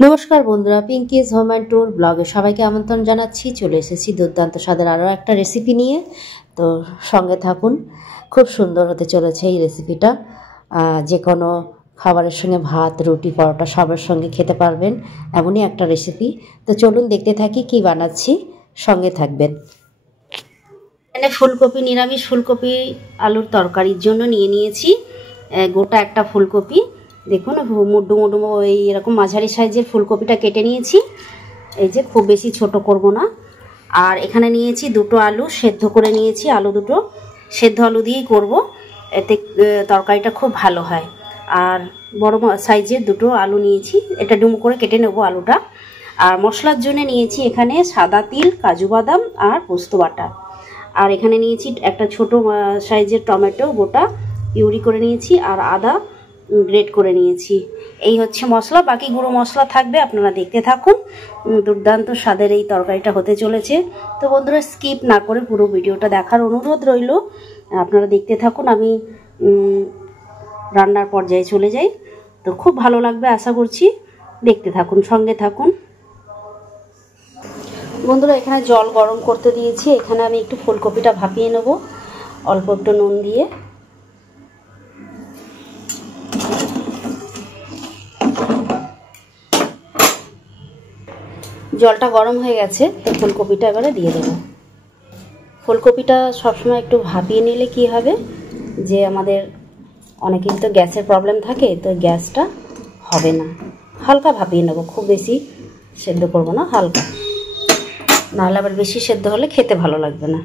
নমস্কার বন্ধুরা, পিঙ্কিজ home and tour ব্লগে সবাইকে আমন্ত্রণ জানাচ্ছি। চলে এসেছি দুর্দান্ত স্বাদের আরও একটা রেসিপি নিয়ে। তো সঙ্গে থাকুন, খুব সুন্দর হতে চলেছে এই রেসিপিটা। যে কোনো খাবারের সঙ্গে ভাত, রুটি, পরোটা সবার সঙ্গে খেতে পারবেন, এমনই একটা রেসিপি। তো চলুন দেখতে থাকি কি বানাচ্ছি, সঙ্গে থাকবেন। এখানে ফুলকপি, নিরামিষ ফুলকপি আলুর তরকারির জন্য নিয়ে নিয়েছি গোটা একটা ফুলকপি। দেখুন মুড্ডু এই এরকম মাঝারি সাইজের ফুলকপিটা কেটে নিয়েছি। এই যে খুব বেশি ছোট করব না। আর এখানে নিয়েছি দুটো আলু, সেদ্ধ করে নিয়েছি। আলু দুটো সেদ্ধ আলু দিয়েই করব, এতে তরকারিটা খুব ভালো হয়। আর বড় সাইজের দুটো আলু নিয়েছি, এটা ডুমো করে কেটে নেব আলুটা। আর মশলার জন্য নিয়েছি এখানে সাদা তিল, কাজু বাদাম আর পোস্ত বাটা। আর এখানে নিয়েছি একটা ছোট সাইজের টমেটো গোটা পিউরি করে নিয়েছি, আর আদা গ্রেট করে নিয়েছি। এই হচ্ছে মশলা, বাকি গুঁড়ো মশলা থাকবে, আপনারা দেখতে থাকুন। দুর্দান্ত স্বাদের এই তরকারিটা হতে চলেছে। তো বন্ধুরা, স্কিপ না করে পুরো ভিডিওটা দেখার অনুরোধ রইল। আপনারা দেখতে থাকুন, আমি রান্নার পর্যায়ে চলে যাই। তো খুব ভালো লাগবে আশা করছি, দেখতে থাকুন, সঙ্গে থাকুন। বন্ধুরা, এখানে জল গরম করতে দিয়েছি। এখানে আমি একটু ফুলকপিটা ভাপিয়ে নেব অল্প একটু নুন দিয়ে। জলটা গরম হয়ে গেছে, তো ফুলকপিটা এবারে দিয়ে দেবো। ফুলকপিটা সবসময় একটু ভাপিয়ে নিলে কি হবে, যে আমাদের অনেকেই তো গ্যাসের প্রবলেম থাকে, তো গ্যাসটা হবে না। হালকা ভাপিয়ে নেবো, খুব বেশি সেদ্ধ করবো না, হালকা, নাহলে আবার বেশি সেদ্ধ হলে খেতে ভালো লাগবে না।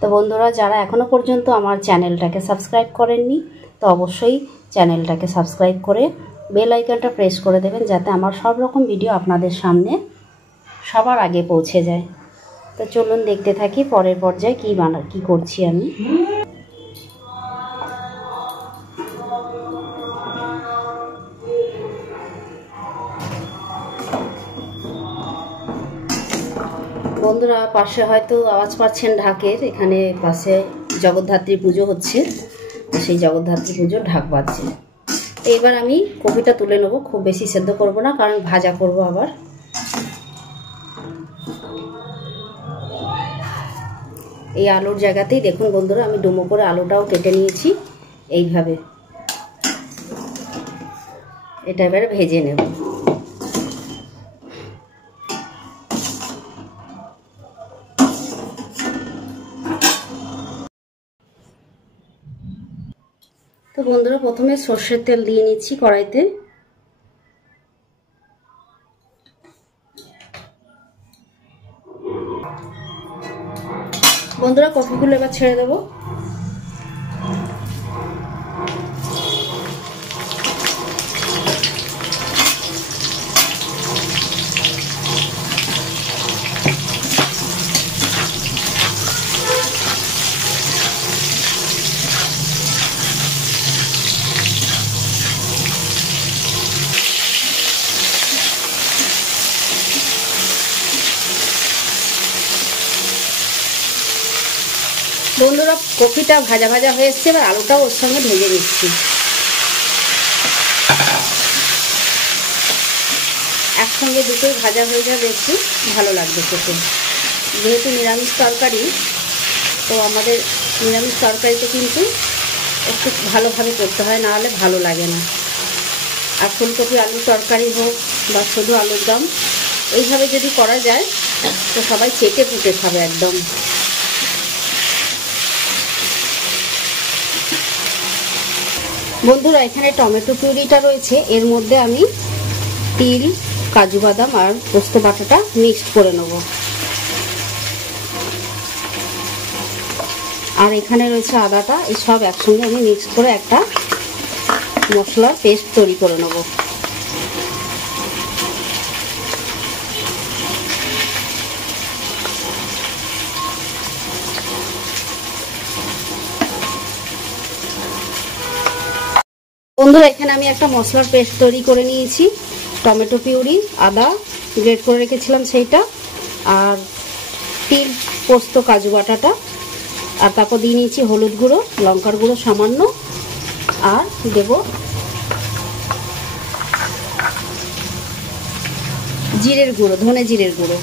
তো বন্ধুরা, যারা এখনও পর্যন্ত আমার চ্যানেলটাকে সাবস্ক্রাইব করেননি, তো অবশ্যই চ্যানেলটাকে সাবস্ক্রাইব করে বেল আইকনটা প্রেস করে দেবেন, যাতে আমার সব রকম ভিডিও আপনাদের সামনে সবার আগে পৌঁছে যায়। তো চলুন দেখতে থাকি পরের পর্যায়ে কি করছি আমি। বন্ধুরা, পাশে হয়তো আওয়াজ পাচ্ছেন ঢাকের, এখানে পাশে জগদ্ধাত্রী পুজো হচ্ছে, সেই জগদ্ধাত্রী পুজোর ঢাক বাজছে। এবার আমি কপিটা তুলে নেবো, খুব বেশি সেদ্ধ করব না, কারণ ভাজা করব আবার। এই আলুর জায়গাতেই দেখুন বন্ধুরা, আমি ডুমো করে আলুটাও কেটে নিয়েছি এইভাবে। এটা এবারে ভেজে নেব। তো বন্ধুরা, প্রথমে সর্ষের তেল দিয়ে নিচ্ছি কড়াইতে। বন্ধুরা, কপিগুলো এবার ছেড়ে দেবো। বন্ধুরা, কপিটা ভাজা ভাজা হয়ে এসছে, এবার আলুটাও ওর সঙ্গে ভেজে নিচ্ছি। একসঙ্গে দুটোই ভাজা হয়ে যাবে, একটু ভালো লাগবে খেতে। যেহেতু নিরামিষ তরকারি, তো আমাদের নিরামিষ তরকারিতে কিন্তু একটু ভালোভাবে করতে হয়, না হলে ভালো লাগে না। আর ফুলকপি আলুর তরকারি হোক বা শুধু আলুর দম, এইভাবে যদি করা যায় তো সবাই চেটে পুটে খাবে একদম। বন্ধুরা, এখানে টমেটো পিউরিটা রয়েছে, এর মধ্যে আমি তিল, কাজু বাদাম আর পোস্ত বাটাটা মিক্সড করে নেব। আর এখানে রয়েছে আদাটা, এই সব একসঙ্গে আমি মিক্সড করে একটা মশলার পেস্ট তৈরি করে নেব। বন্ধুরা, এখানে আমি একটা মশলার পেস্ট তৈরি করে নিয়েছি। টমেটো পিউরি, আদা গ্রেট করে রেখেছিলাম সেইটা, আর তিল, পোস্ত, কাজু বাটাটা, আর তারপর দিয়ে নিয়েছি হলুদ গুঁড়ো, লঙ্কার গুঁড়ো সামান্য, আর দেব জিরের গুঁড়ো, ধনে জিরের গুঁড়ো,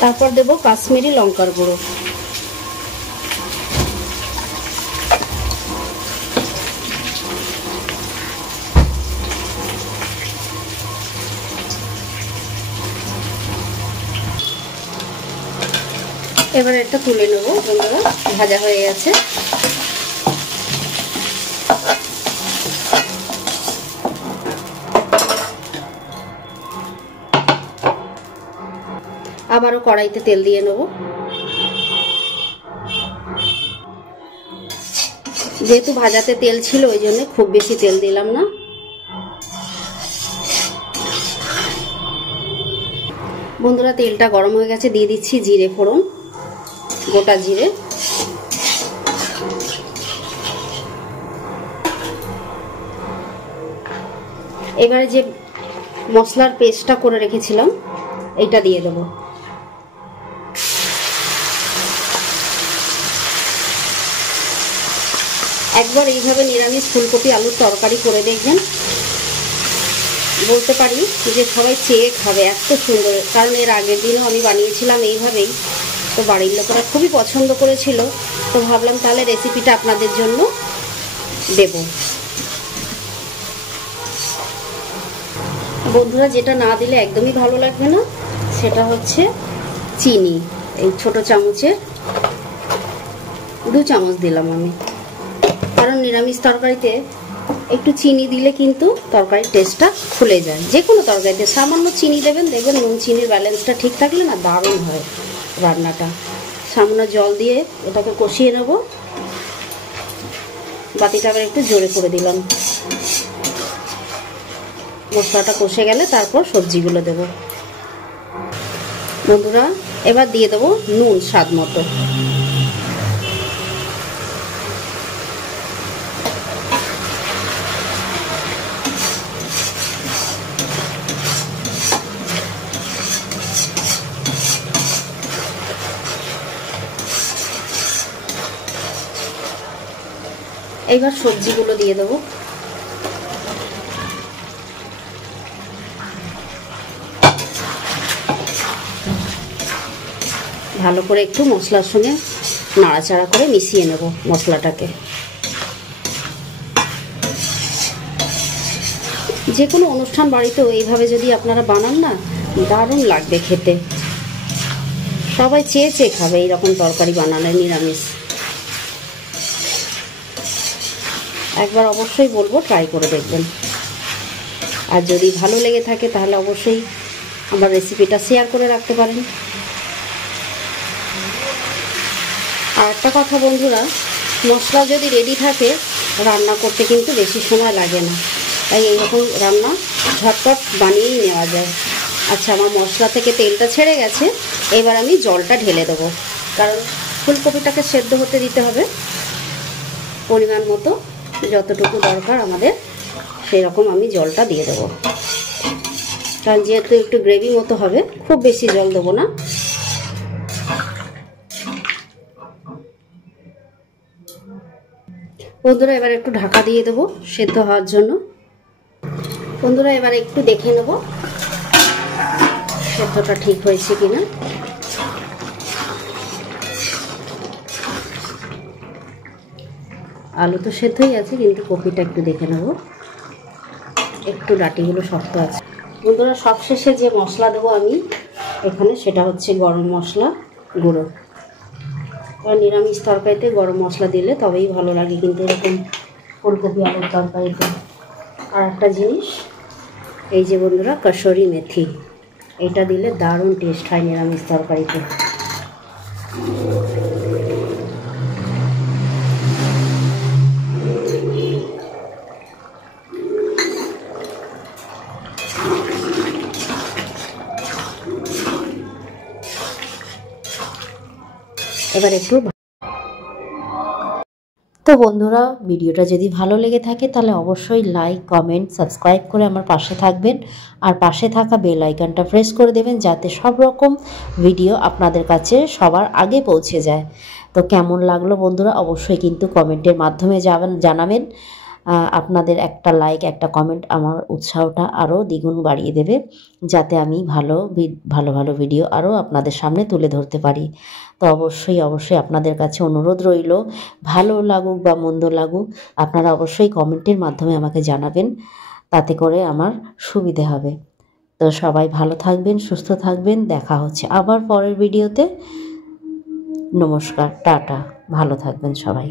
তারপর দেব কাশ্মীরি লঙ্কার গুঁড়ো, এবার এটা তুলে নেব বন্ধুরা, ভাজা হয়ে গেছে। আবারও কড়াইতে তেল দিয়ে নেব। যেহেতু ভাজাতে তেল ছিল ওই জন্য খুব বেশি তেল দিলাম না। বন্ধুরা তেলটা গরম হয়ে গেছে, দিয়ে দিচ্ছি জিরে ফোড়ন, গোটা জিরে, এবারে যে মশলার পেস্টটা করে রেখেছিলাম এইটা দিয়ে দেব। একবার এইভাবে নিরামিষ ফুলকপি আলুর তরকারি করে দেখবেন, বলতে পারি যে সবাই চেয়ে খাবে, এত সুন্দর। কারণ এর আগের দিনও আমি বানিয়েছিলাম এইভাবেই, তো বাড়ির লোকেরা খুবই পছন্দ করেছিল, তো ভাবলাম তাহলে রেসিপিটা আপনাদের জন্য দেব। বন্ধুরা যেটা না দিলে একদমই ভালো লাগবে না, সেটা হচ্ছে চিনি। এই ছোট চামচের 2 চামচ দিলাম আমি, কারণ নিরামিষ তরকারিতে একটু চিনি দিলে কিন্তু তরকারির টেস্টটা খুলে যায়। যে কোনো তরকারিতে সামান্য চিনি দেবেন, দেখবেন নুন চিনির ব্যালেন্সটা ঠিক থাকলে না দারুণ হয় রান্নাটা। সামান্য জল দিয়ে এটাকে কষিয়ে নেব। বাটিটা আবার একটু জোরে করে দিলাম। মশলাটা কষে গেলে তারপর সবজিগুলো দেব। বন্ধুরা এবার দিয়ে দেবো নুন স্বাদ মতো। এবার সবজিগুলো দিয়ে দেবো। ভালো করে একটু মশলার সঙ্গে নাড়াচাড়া করে মিশিয়ে নেব মশলাটাকে। যে কোনো অনুষ্ঠান বাড়িতেও এইভাবে যদি আপনারা বানান না, দারুণ লাগবে খেতে। সবাই চেয়ে চেয়ে খাবে এইরকম তরকারি বানালে নিরামিষ। একবার অবশ্যই বলবো ট্রাই করে দেখবেন। আর যদি ভালো লেগে থাকে তাহলে অবশ্যই আমার রেসিপিটা শেয়ার করে রাখতে পারেন। আর একটা কথা বন্ধুরা, মশলা যদি রেডি থাকে রান্না করতে কিন্তু বেশি সময় লাগে না, তাই এইরকম রান্না ঝটপট বানিয়েই নেওয়া যায়। আচ্ছা, আমার মশলা থেকে তেলটা ছেড়ে গেছে, এবার আমি জলটা ঢেলে দেবো, কারণ ফুলকপিটাকে সেদ্ধ হতে দিতে হবে। পরিমাণ মতো যতটুকু দরকার আমাদের সেই রকম আমি জলটা দিয়ে দেবো, কারণ যেহেতু একটু গ্রেভি মতো হবে, খুব বেশি জল দেবো না। বন্ধুরা এবার একটু ঢাকা দিয়ে দেবো সেদ্ধ হওয়ার জন্য। বন্ধুরা এবার একটু দেখে নেব সেদ্ধটা ঠিক হয়েছে কিনা। আলু তো সেদ্ধই আছে, কিন্তু কপিটা একটু দেখে নেব, একটু ডাটিগুলো শক্ত আছে। বন্ধুরা সবশেষে যে মশলা দেবো আমি এখানে, সেটা হচ্ছে গরম মশলা গুঁড়ো। নিরামিষ তরকারিতে গরম মশলা দিলে তবেই ভালো লাগে কিন্তু এরকম ফুলকপি আলুর তরকারিতে। আর একটা জিনিস, এই যে বন্ধুরা কসুরি মেথি, এটা দিলে দারুণ টেস্ট হয় নিরামিষ তরকারিতে। এবার একটু তো বন্ধুরা ভিডিওটা যদি ভালো লেগে থাকে তাহলে অবশ্যই লাইক, কমেন্ট, সাবস্ক্রাইব করে আমার পাশে থাকবেন। আর পাশে থাকা বেল আইকনটা প্রেস করে দেবেন, যাতে সব রকম ভিডিও আপনাদের কাছে সবার আগে পৌঁছে যায়। তো কেমন লাগলো বন্ধুরা অবশ্যই কিন্তু কমেন্টের মাধ্যমে জানাবেন। আপনাদের একটা লাইক, একটা কমেন্ট আমার উৎসাহটা আরও দ্বিগুণ বাড়িয়ে দেবে, যাতে আমি ভালো ভালো ভিডিও আরও আপনাদের সামনে তুলে ধরতে পারি। তো অবশ্যই আপনাদের কাছে অনুরোধ রইল, ভালো লাগুক বা মন্দ লাগুক, আপনারা অবশ্যই কমেন্টের মাধ্যমে আমাকে জানাবেন, তাতে করে আমার সুবিধে হবে। তো সবাই ভালো থাকবেন, সুস্থ থাকবেন, দেখা হচ্ছে আবার পরের ভিডিওতে। নমস্কার, টাটা, ভালো থাকবেন সবাই।